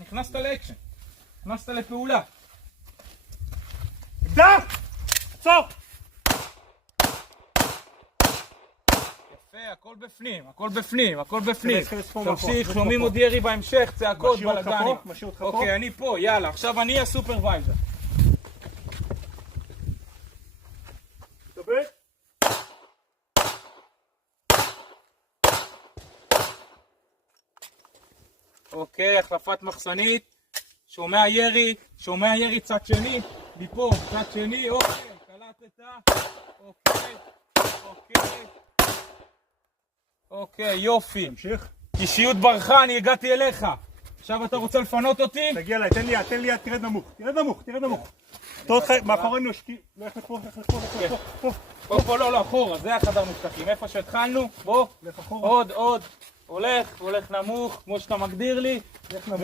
נכנסת לאקשן. נכנסת לפעולה. אקדח! עצור! יפה, הכל בפנים, הכל בפנים, הכל בפנים. כנס פה מאחור, תמשיך, כנס שומעים פה. עוד ירי בהמשך, צעקות, משאיר אותך בלגנים. פה, משאיר אותך פה. אוקיי, אני פה, יאללה, עכשיו אני הסופרוויזר. תתאבד. אוקיי, החלפת מחסנית. שומע ירי צד שני. מפה, צד שני, אוקיי, קלטת. אוקיי, אוקיי. אוקיי, יופי. תמשיך. אישיות ברחה, אני הגעתי אליך. עכשיו אתה רוצה לפנות אותי? תגיע אליי, תן לי יד, תרד נמוך. תרד נמוך. תורד לך, מאחורינו יש... לך לפה. פה, לא, אחורה, זה החדר מבטחים. איפה שהתחלנו, בוא. לך אחורה. עוד. הולך נמוך, כמו שאתה מגדיר לי. לך נמוך.